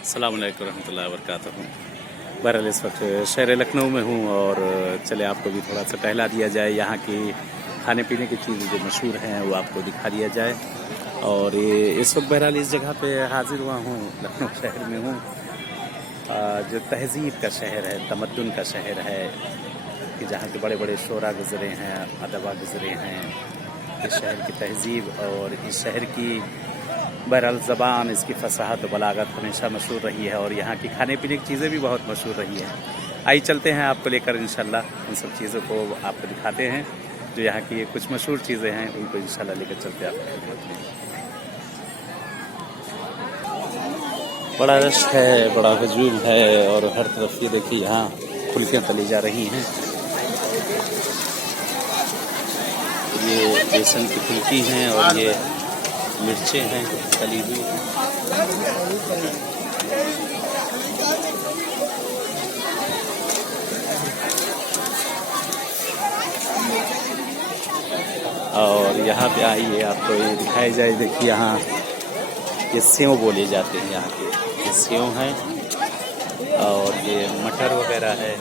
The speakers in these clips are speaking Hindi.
अस्सलाम वालेकुम रहमतुल्लाहि व बरकातहू। बहरहाल इस वक्त शहर लखनऊ में हूँ और चले आपको भी थोड़ा सा टहला दिया जाए। यहाँ की खाने पीने की चीज़ें जो मशहूर हैं वो आपको दिखा दिया जाए। और ये इस वक्त बहरहाल इस जगह पे हाजिर हुआ हूँ, लखनऊ शहर में हूँ, जो तहज़ीब का शहर है, तमद्दुन का शहर है, कि जहाँ के बड़े बड़े शोरा गुज़रे हैं, अदबा गुज़रे हैं। इस शहर की तहज़ीब और इस शहर की बहरहाल ज़बान, इसकी फसाहत और बलागत हमेशा मशहूर रही है और यहाँ की खाने पीने की चीज़ें भी बहुत मशहूर रही हैं। आइए चलते हैं आपको लेकर इंशाल्लाह उन सब चीज़ों को आपको दिखाते हैं जो यहाँ की कुछ मशहूर चीज़ें हैं, उनको इंशाल्लाह लेकर चलते हैं आपको। बड़ा रश है, बड़ा हजूम है और हर तरफ ये देखिए यहाँ फुल्कियाँ तली जा रही हैं। ये बेसन की फुल्की हैं और ये मिर्चें हैं तली हुई। और यहाँ पे आइए आपको ये दिखाई जाए। देखिए यहाँ ये सेव बोले जाते हैं, यहाँ के ये सेव हैं और ये मटर वगैरह है।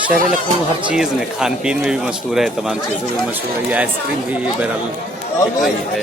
शहर लखनऊ हर चीज़ में, खान पीन में भी मशहूर है, तमाम चीज़ों में मशहूर है। ये आइसक्रीम भी बहरहाल बिक रही है।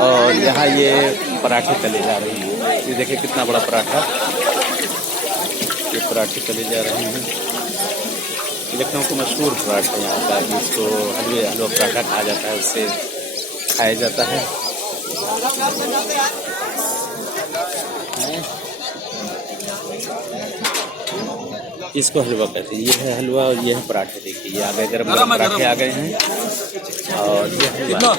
और यहाँ ये पराठे तले जा रही है। ये देखिए कितना बड़ा पराठा, ये पराठे तले जा रहे हैं। लखनऊ को मशहूर पराठा यहाँ का, जिसको हलवा पराठा कहा जाता है, उससे खाया जाता है। इसको हलवा कहते हैं। ये है हलवा और ये है पराठे। देखिए ये आ गए, गरम गरम पराठे आ गए हैं और ये हलवा।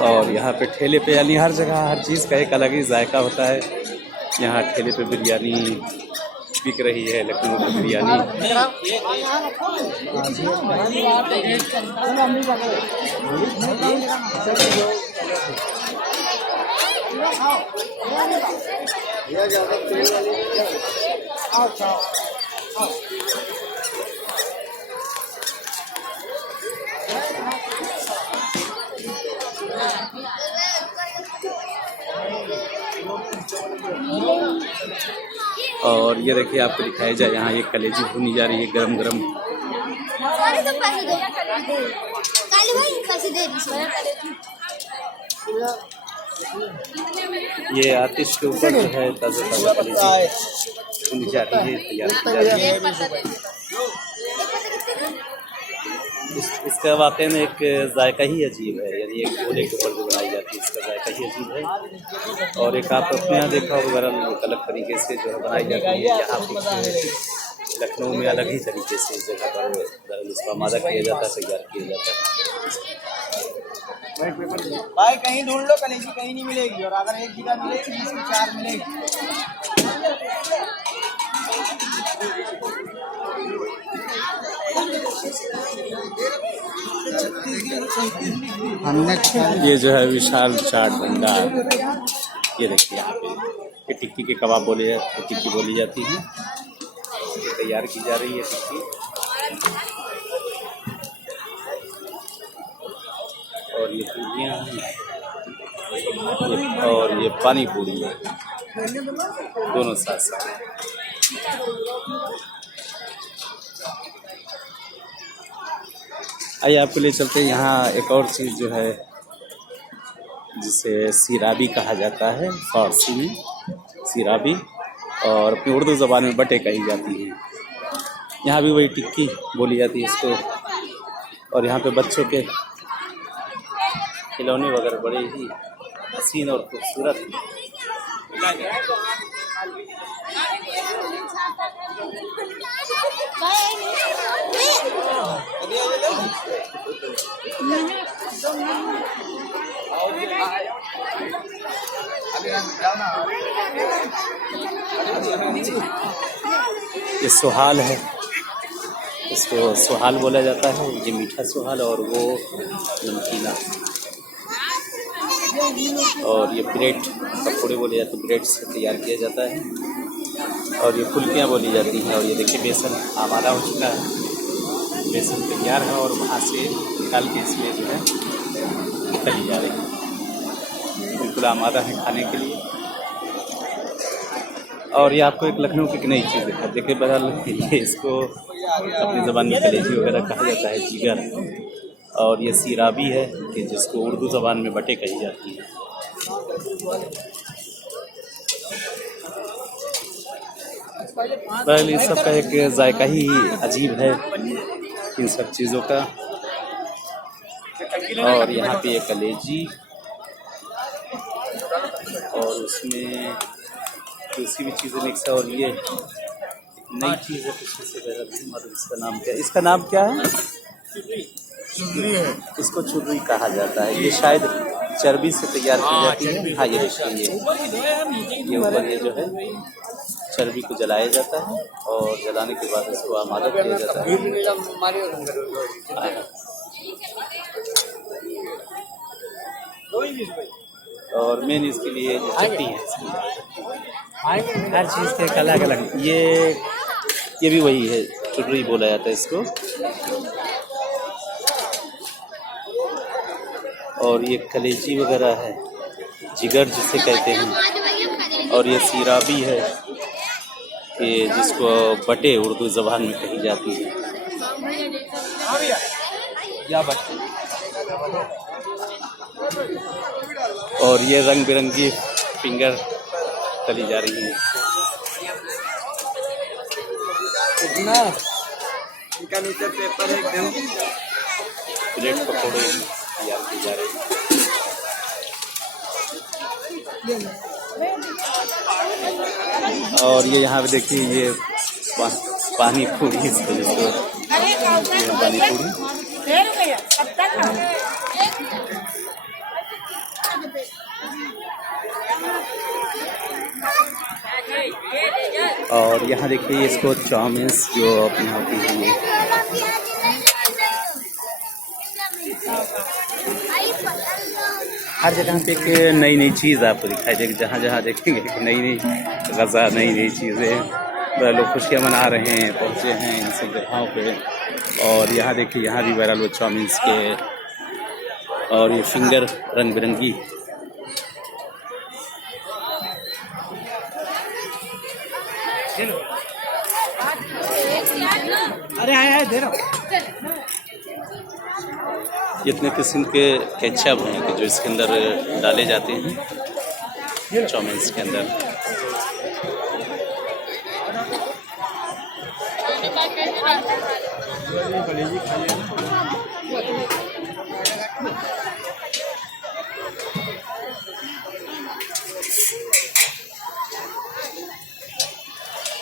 और यहाँ पे ठेले पे, यानी हर जगह हर चीज़ का एक अलग ही जायका होता है। यहाँ ठेले पे बिरयानी बिक रही है, लखनऊ की बिरयानी। और ये देखिए आपको दिखाया जाए, यहाँ ये कलेजी भुनी जा रही है गरम गरम। ये आतिश के ऊपर जो है ताज़ा ताज़ा कलेजी भुनी जा रही है, तैयार की जा रही है। इसका वाकई में एक जायका ही अजीब है, यानी एक गोले के ऊपर जो बनाई जाती है, इसका जायका ही अजीब है। और एक आप अपने यहाँ देखा होगा अलग तरीके से जो है बनाई जाती है। यहाँ पे लखनऊ में अलग ही तरीके से इस जगह पर इसका आमादा किया जाता है, तैयार किया जाता है। भाई कहीं ढूंढ लो, कलेजी कहीं नहीं मिलेगी, और अगर एक जगह मिलेगी इसमें 4 मिलेगी। ये जो है विशाल चाट भंडार। ये देखिए यहाँ पे ये टिक्की के कबाब टिक्की बोली जाती है। ये तैयार की जा रही है टिक्की। और ये पूरियाँ हैं और ये पानी पूरी है, दोनों साथ साथ। आइए आपके लिए चलते हैं। यहाँ एक और चीज़ जो है जिसे सिराबी कहा जाता है, फारसी में सिराबी, और अपनी उर्दू ज़बान में बटे कही जाती है। यहाँ भी वही टिक्की बोली जाती है इसको। और यहाँ पे बच्चों के खिलौने वगैरह बड़े ही हसीन और खूबसूरत। ये सुहाल है, इसको सुहाल बोला जाता है, ये मीठा सुहाल, और वो नमकीना। और ये ब्रेड पकौड़े बोले जाते हैं, ब्रेड से तैयार किया जाता है। और ये फुल्कियाँ बोली जाती हैं। और ये देखिए बेसन आमादा हो चुका है, बेसन तैयार है और वहाँ से निकाल के इसमें जो है तली जा रही है। बिल्कुल आमादा है खाने के लिए। और ये आपको एक लखनऊ की एक नई चीज़ दिखा, देखिए बदल ये इसको अपनी ज़बान में कलेजी वगैरह कहा जाता है, जिगर। और ये सीराबी है कि जिसको उर्दू ज़बान में बटे कही जाती है। बहरहाल इस सब का एक जायका ही अजीब है इन सब चीज़ों का। और यहाँ पे एक कलेजी और उसमें दूसरी भी चीज़ें मिक्स है। और ये नई चीज़ है कुछ से मालूम, इसका नाम क्या है? इसका नाम क्या है? इसको चुर्री कहा जाता है। ये शायद चर्बी से तैयार की जाती है। हाँ ये देखिए, ये ऊपर ये जो है चर्बी को जलाया जाता है और जलाने के बाद इसको आमादा किया जाता है। और मेन इसके लिए जो चटनी है, हर चीज़ के अलग अलग। ये भी वही है, चुर्री बोला जाता है इसको। और ये कलेजी वगैरह है, जिगर जिसे कहते हैं। और ये सीराबी है कि जिसको बटे उर्दू ज़बान में कही जाती है। और ये रंग बिरंगी फिंगर तली जा रही है। इनका नीचे पेपर एकदम ब्रेड पकौड़े तैयार की जा रही है। और ये यहाँ पे देखिए, ये पानी पूरी, इसको पानी पूरी। और यहाँ देखिए इसको चाउमीन जो अपनी होती है, हर जगह पे एक नई नई चीज़ आपको दिखाई देगी। जहाँ जहाँ देखेंगे नई नई गज़ा, नई नई चीज़ें। लोग खुशियाँ मना रहे हैं, पहुँचे हैं इन सब जगहों पे। और यहाँ देखिए, यहाँ भी बहरहाल वो चाउमीन के और ये फिंगर रंग बिरंगी। अरे आया दे रहा। जितने किस्म के केचप हैं कि जो इसके अंदर डाले जाते हैं चाउमीन के अंदर।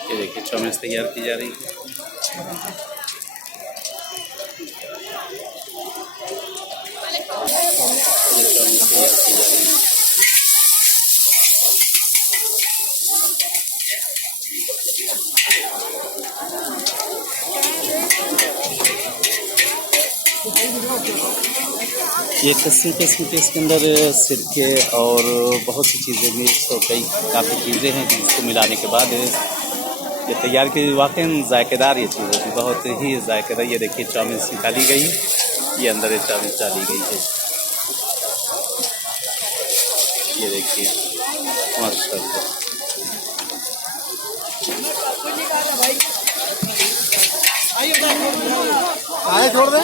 ये देखिए चाउमीन तैयार की जा रही है। ये किस्म के इसके अंदर सिरके और बहुत सी चीज़ें मिक्स और काफ़ी चीज़ें हैं जिसको मिलाने के बाद ये तैयार की। वाकई जायकेदार ये चीज़ होती, बहुत ही जायकेदार। ये देखिए चाउमीन निकाली गई, ये अंदर ये चाउमीन डाली गई है। ये देखिए माशाल्लाह। आए छोड़ दे।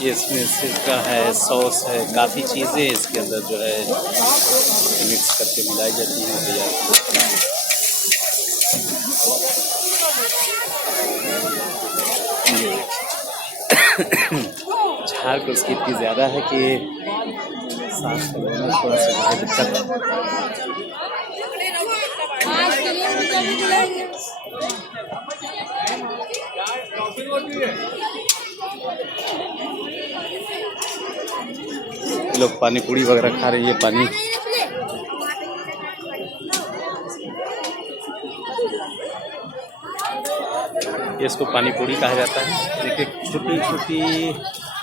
ये इसमें सिरका है, सॉस है, काफ़ी चीज़ें इसके अंदर जो है मिक्स करके मिलाई जाती हैं तैयार। झाड़ को उसकी इतनी ज़्यादा है कि सांस लेने में थोड़ा सा दिक्कत है। लोग पानी पूड़ी वगैरह खा रहे हैं। ये पानी इसको पानी पूड़ी कहा जाता है। देखिए छोटी छोटी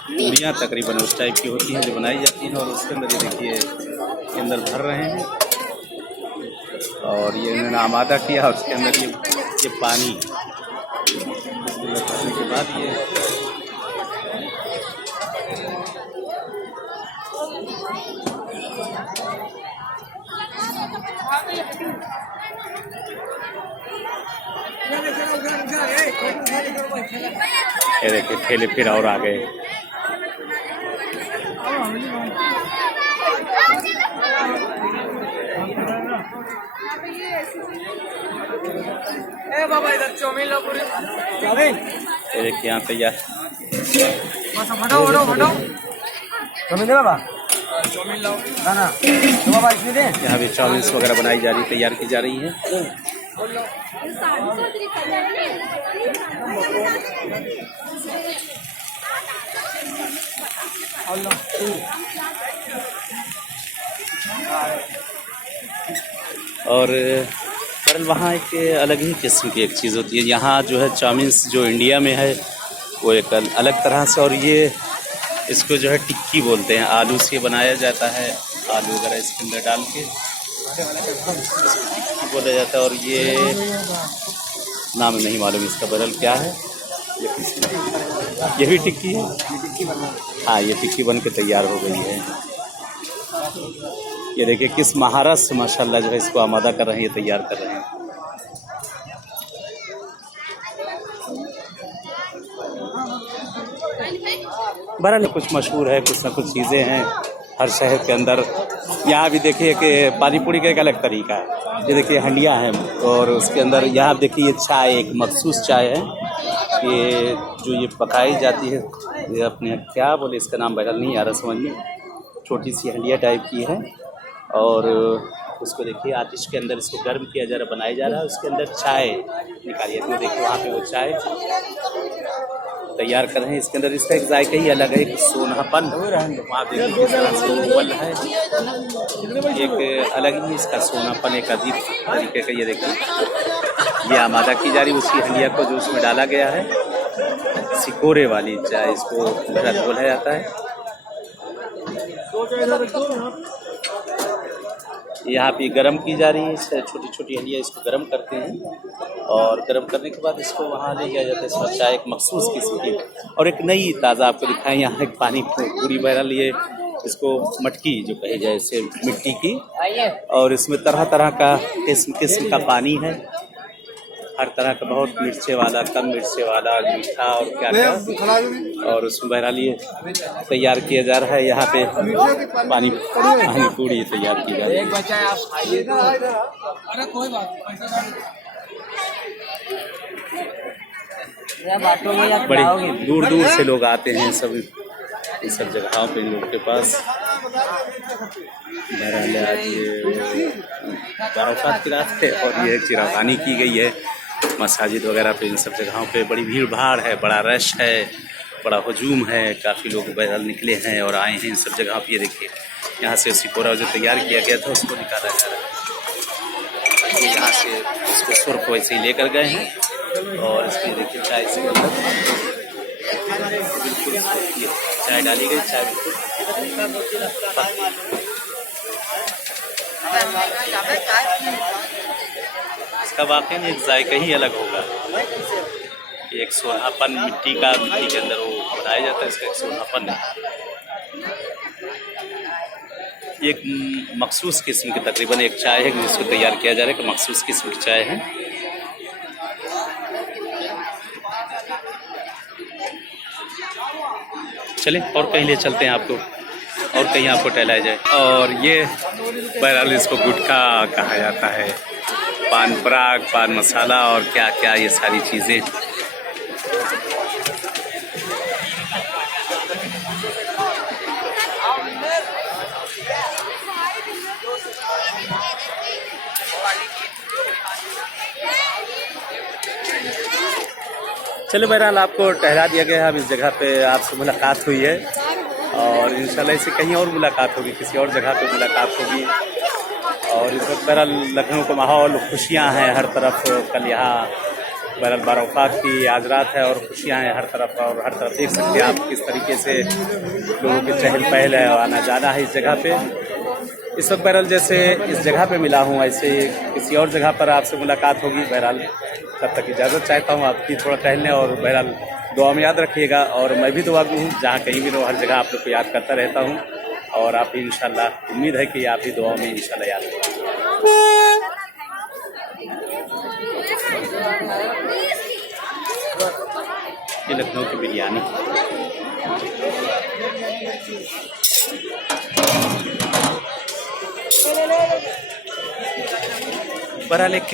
पूड़ियाँ तकरीबन उस टाइप की होती हैं जो बनाई जाती हैं, और उसके अंदर ये देखिए के अंदर भर रहे हैं, और ये इन्होंने आमादा किया और उसके अंदर ये पानी भरने के बाद ये देखिए ठेले फिर और आ गए। बाबा इधर चौमिन लो पूरी ये देखिए यहाँ तैयार चौमिन दे बाबा, चौमिन लाओ ना तो बाबा इसमें दे। यहाँ भी चाउमीन वगैरह बनाई जा रही, तैयार की जा रही है। और पर वहाँ एक अलग ही किस्म की एक चीज़ होती है। यहाँ जो है चाउमीन जो इंडिया में है वो एक अलग तरह से, और ये इसको जो है टिक्की बोलते हैं। आलू से बनाया जाता है, आलू वगैरह इसके अंदर डाल के बोला जाता है। और ये नाम नहीं मालूम इसका बदल क्या है, ये भी टिक्की है। हाँ, ये टिक्की बन के तैयार हो गई है। ये देखिए किस महारत से माशाल्लाह जो है इसको आमादा कर रहे हैं, ये तैयार कर रहे हैं। बहरहाल कुछ मशहूर है, कुछ ना कुछ चीज़ें हैं हर शहर के अंदर। यहाँ भी देखिए कि पानी पूरी का एक अलग तरीका है। ये देखिए हंडिया है, और उसके अंदर यहाँ देखिए ये चाय, एक मखसूस चाय है ये जो ये पकाई जाती है। ये अपने क्या बोले इसका नाम बहरहाल नहीं आ रहा समझ में। छोटी सी हंडिया टाइप की है, और उसको देखिए आतिश के अंदर इसको गर्म किया जा रहा, बनाया जा रहा है। उसके अंदर चाय निकाली जाती है। देखिए वहाँ पे वो चाय तैयार कर रहे हैं। इसके अंदर इसका एक जायका ही अलग है, एक सोनापन वहाँ देखिए किस तरह से उबल है, एक अलग ही इसका सोनापन, एक अजीब तरीके का। ये देखिए ये आमादा की जा रही उसी हंडिया को जो उसमें डाला गया है। सिकोरे वाली चाय इसको बोला जाता है। यहाँ पे गरम की जा रही है, छोटी छोटी हंडिया इसको गरम करते हैं, और गरम करने के बाद इसको वहाँ ले जाया जाता है। इसमें चाय एक मखसूस किस्म की, और एक नई ताज़ा आपको दिखाएं यहाँ एक पानी पूरी बहरहाल ये इसको मटकी जो कही जाए इसे मिट्टी की, और इसमें तरह तरह का किस्म का पानी है, हर तरह का, बहुत मिर्चे वाला, कम मिर्चे वाला, मीठा और क्या क्या, और उसमें बहरहाल ये तैयार किया जा रहा है। यहाँ पे पानी पूरी तैयार की जा रही है। बड़ी दूर दूर से लोग आते हैं सब इन सब जगहों पे इन लोगों के पास। बहरहाल आज ये बारात की रात है, और ये चिरागानी की गई है मसाजिद वगैरह पे। इन सब जगहों पे बड़ी भीड़ भाड़ है, बड़ा रश है, बड़ा हजूम है। काफ़ी लोग बहरहाल निकले हैं और आए हैं इन सब जगहों पे। ये देखिए यहाँ से सिकोरा जो तैयार किया गया था उसको निकाला जा रहा है। यहाँ से इसको सुर्ख वैसे ही लेकर गए हैं, और इसमें देखिए चाय से बिल्कुल चाय डाली गई। चाय इसका वाकई में एक जायका ही अलग होगा। एक सोनापन मिट्टी के अंदर वो बनाया जाता है, इसका एक सोनापन है। एक मखसूस किस्म की तकरीबन एक चाय है जिसको तैयार किया जा रहा है, कि मखसूस किस्म की चाय है। चलें और कहीं ले चलते हैं आपको, और कहीं आपको टहलाया जाए। और ये बहरहाल इसको गुटखा कहा जाता है, पान पराग, पान मसाला और क्या क्या ये सारी चीज़ें। चलो बहरहाल आपको टहला दिया गया है। अब इस जगह पे आपसे मुलाकात हुई है, और इंशाल्लाह इससे कहीं और मुलाकात होगी, किसी और जगह पे मुलाकात होगी। और इस वक्त बहरहाल लखनऊ का माहौल, खुशियाँ हैं हर तरफ। कल यहाँ बहरहाल बारवफात की आज रात है और खुशियाँ हैं हर तरफ, और हर तरफ देख सकते हैं आप किस तरीके से लोगों की चहल पहल है और आना जाना है इस जगह पे। इस वक्त बहरहाल जैसे इस जगह पे मिला हूँ, ऐसे किसी और जगह पर आपसे मुलाकात होगी। बहरहाल तब तक इजाज़त चाहता हूँ आपकी थोड़ा टहलने, और बहरहाल दुआ में याद रखिएगा। और मैं भी दुआ में हूँ, जहाँ कहीं भी रहो हर जगह आप लोग को याद करता रहता हूँ, और आप भी इंशाल्लाह, उम्मीद है कि आप भी दुआ में इंशाल्लाह याद रखेंगे। ये लखनऊ की बिरयानी बहरहाल एक